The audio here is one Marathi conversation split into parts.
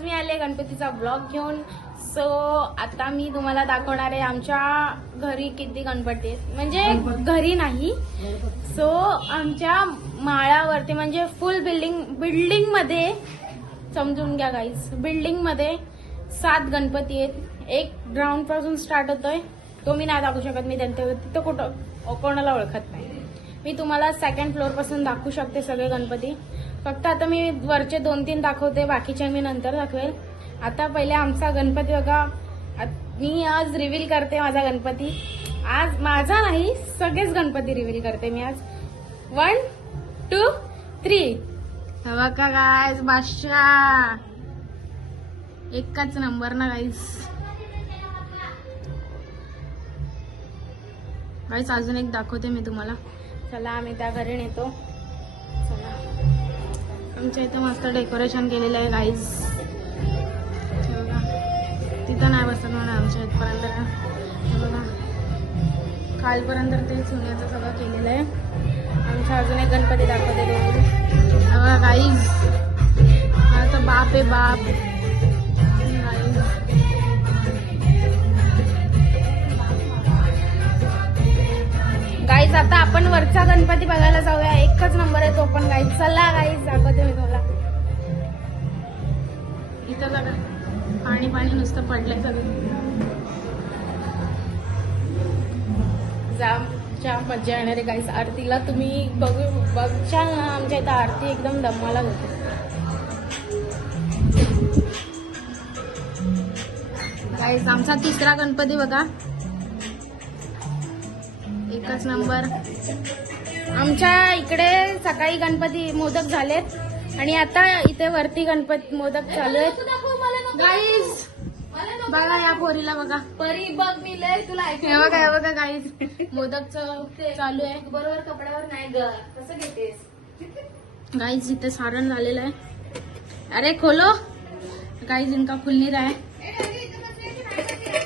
आज मी आले गणपतीचा ब्लॉग घेऊन. सो आता मी तुम्हाला दाखवणार आहे आमच्या घरी किती गणपती आहेत. म्हणजे घरी नाही, सो आमच्या माळावरती म्हणजे फुल बिल्डिंग मध्ये समजून घ्या गाईज. बिल्डिंग मध्ये 7 गणपती आहेत. एक ग्राउंड पासून स्टार्ट होतोय, तो मी नाही दाखवू शकत. मी त्यांच्या तिथं कुठं कोणाला ओळखत नाही. मी तुम्हाला 2nd फ्लोअर पासून दाखवू शकते सगळे गणपती. फक्त आता मी वरचे 2-3 दाखवते, बाकीचे मी नंतर दाखवेल. आता पहिले आमचा गणपती बघा. मी आज रिव्हील करते माझा गणपती. आज माझा नाही, सगळेच गणपती रिव्हील करते मी आज. 1 2 3. बघा गाईज, बादशाह एकच नंबर ना गाईज. गाईज अजून एक दाखवते मी तुम्हाला. चला आम्ही त्या घरी नेतो. चला, आमच्या इथं मस्त डेकोरेशन केलेलं आहे गाईज. तिथं नाही बसत म्हणून आमच्या इथपर्यंत बघा, खालपर्यंत ते सोन्याचं सगळं केलेलं आहे. आमच्या अजून एक गणपती दाखवते बघा गाईज. आता बाप आहे बाप. गाईज आता आपण वरचा गणपती बघायला जाऊया. एकच नंबर आहे तो पण गाईज. चला गाईज दाखवते मी तुम्हाला. इथं बघा पाणी पाणी नुसतं पडलंय सगळं. जाम मजा येणार आहे गाईज. आरतीला तुम्ही बघशाल ना, आमच्या इथं आरती एकदम दमाला होते. गाईज आमचा 3रा गणपती बघा, एकच नंबर. आमच्या इकडे सकाळी गणपती मोदक झालेत आणि आता इथे वरती गणपती मोदक चालू आहेत. गाईज बघा या पोरीला बघा. परी बघ मी लय तुला हे बघा गाईज, मोदकचं चालू आहे. बरोबर कपड्यावर नाही ग, कसं घेतेस गाईज. इथे सारण झालेलं आहे. अरे खोलो गाईज, इनका खुल नहीं रहा है.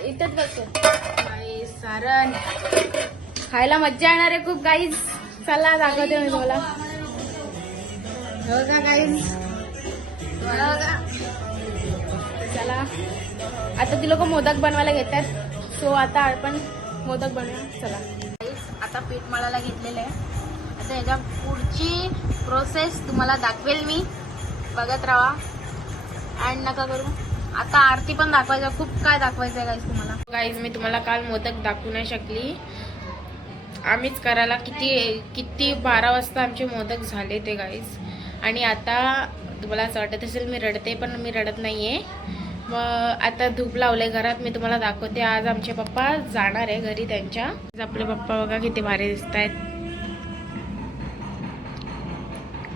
इथेच बसतो गाईज. सारण खायला मज्जा येणार आहे खूप गाईज. चला दाखवते मी तुम्हाला. बघा गाईज, बघा. चला आता ती लोक मोदक बनवायला घेतात. सो आता आपण मोदक बनवूया. चला आता पीठ मळायला घेतलेलं आहे. आता याच्या पुढची प्रोसेस तुम्हाला दाखवेल मी, बघत राहा. अँड नका करू. आता आरती पण दाखवायचं, खूप काय दाखवायचं आहे गाईज तुम्हाला. गाईज मी तुम्हाला काल मोदक दाखवू नाही शकली. आम्हीच करायला किती 12 वाजता आमचे मोदक झाले ते गाईज. आणि आता तुम्हाला असं वाटत असेल मी रडते, पण मी रडत नाहीये. मग आता धूप लावलंय घरात, मी तुम्हाला दाखवते. आज आमचे पप्पा जाणार आहे घरी त्यांच्या. आपले पप्पा बघा किती भारी दिसत आहेत.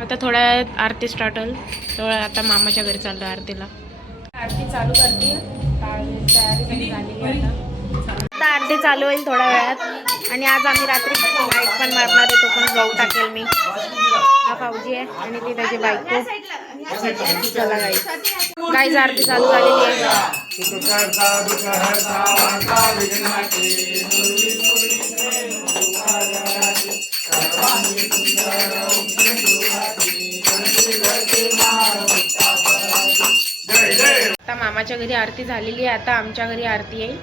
आता थोड्या वेळात आरती स्टार्ट होईल. तर आता मामाच्या घरी चाललो आरतीला. आरती चालू करतील, तयारी झाली आता आरती चालू होईल थोड्या वेळात. आणि आज आम्ही रात्री लाईट पण मारणार आहे, तो पण ब्लॉग टाकेल मी. हा भाऊजी आहे आणि ती त्याची बायको. चला गाईज आरती चालू झालेली आहे. आता मामाच्या घरी आरती झालेली आहे. आता आमच्या घरी आरती येईल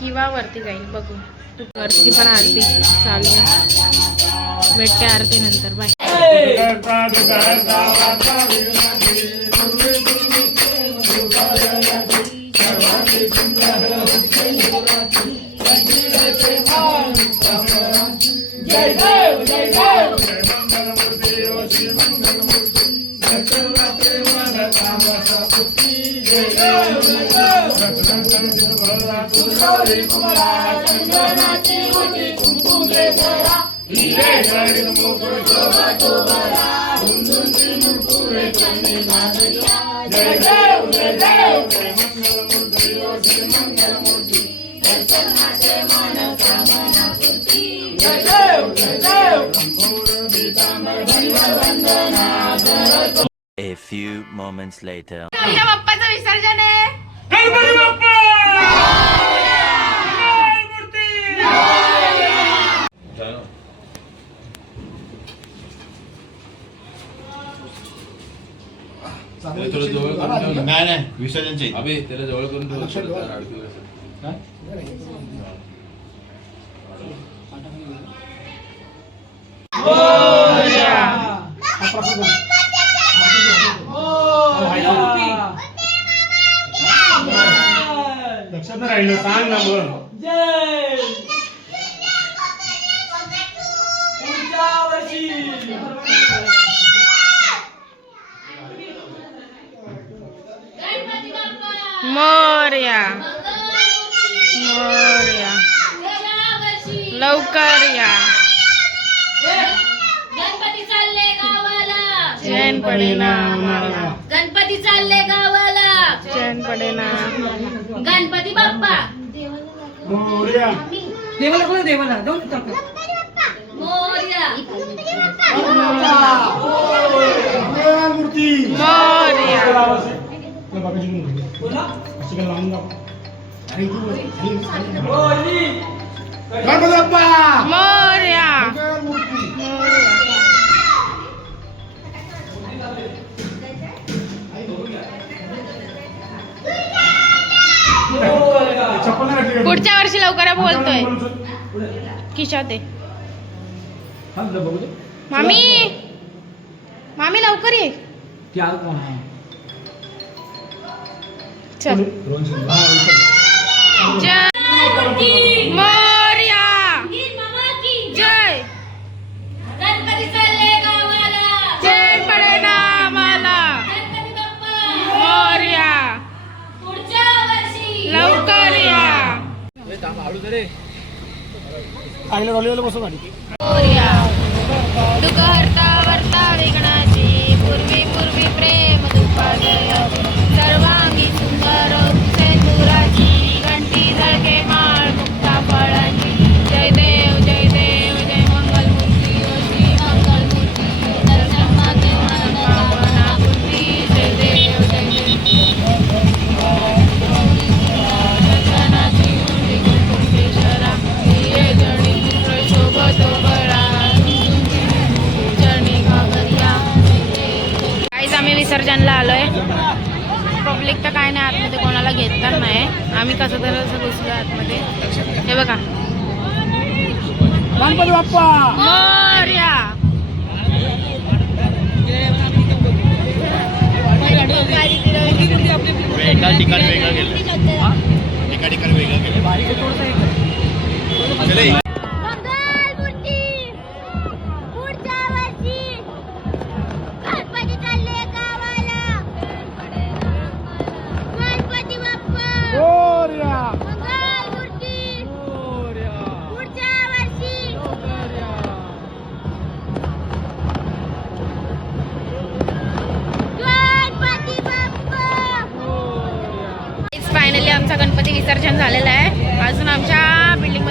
किंवा वरती जाईल बघू. वरती पण आरती चालू आहे. भेटते आरती नंतर. Bye. A few moments later. तुझ्या बाप्पाचं विसर्जन आहे. गणपती बाप्पा थोडं जवळ करून ठेव ना. नाही नाही विसर्जनचे अबे त्याला जवळ करून ठेव थोडं अडकू असं. लक्षात नाही राहिलं सांग ना मग. मोरया मोरया लवकर या. गणपती चालले गावाला. चैन पडेना आम्हाला. गणपती चालले गावाला. चैन पडेना. गणपती बाप्पा मोरया. देवाला कोण देवाला जाऊन टाकू. मोरया. मूर्ती. मोरया. आवाज आहे. त्या बाबाची मूर्ती. अशी काय लावून दाखव. आणि तू गणपती बाप्पा. मोरया. मूर्ती. चप्पल नाही घातली का? पुढच्या वर्षी लवकर या बोलतोय. खिशात आहे. हा, बघू दे. मामी मामी लवकर ये. चल. जय मोरया. जय. गणपती चालले गावाला. चैन पडेना आम्हाला. गणपती बाप्पा मोरया. पुढच्या वर्षी लवकर या. आईला रॉलीला बसव गाडी. मोरया. दुःख हरता वर्ता विघ्नाची. पूर्वी पूर्वी प्रेम दुपादय. सर्वांगी सुंदर सेंदुराची. घंटी झळके माळ मुक्ता फळाची. जय देव जय देव जय मंगलमूर्ती. ओ श्री मंगलमूर्ती. दर्शन मागे मन पावनापूर्ती. जय देव जय देव. दर्शनाची मुली कुंकुमेश्वरा. ये जणी शोभतो बळा. जणी घागरिया. काहीच आम्ही विसर्जनला आलोय. पब्लिक तर काय नाही आतमध्ये कोणाला घेतलं नाही. आम्ही कसं तर असं घुसलो आतमध्ये. हे बघा गणपती बाप्पा. मोरया. एका ठिकाणी वेगळं गेलं एका ठिकाणी वेगळं गेलं. चले. मंगलमूर्ती. पुढच्या वर्षी गणपती चालले गावाला. गणपती बाप्पा मोरया. मंगलमूर्ती. पुढच्या वर्षी गणपती बाप्पा. फायनली आमचा गणपती विसर्जन झालेला आहे. अजून आमच्या बिल्डिंग